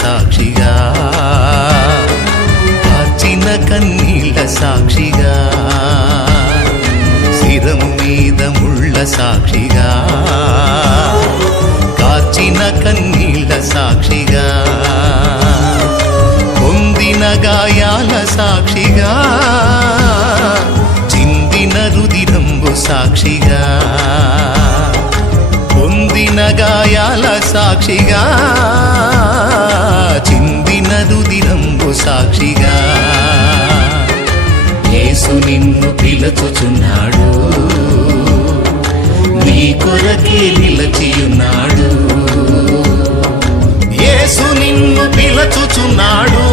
సాక్షిగా, కార్చిన కన్నీళ్ళ సాక్షిగా, శిరం మీద ముళ్ళ సాక్షిగా, కార్చిన కన్నీళ్ళ సాక్షిగా, పొందిన గాయాల సాక్షిగా, చిందిన రుదిరంబు సాక్షిగా, పొందిన గాయాల సాక్షిగా, చిందిన రుదిరంబు సాక్షిగా, యేసు నిన్ను పిలుచుచున్నాడు, నీ కొరకే నిలచియున్నాడు. యేసు నిన్ను పిలుచుచున్నాడు,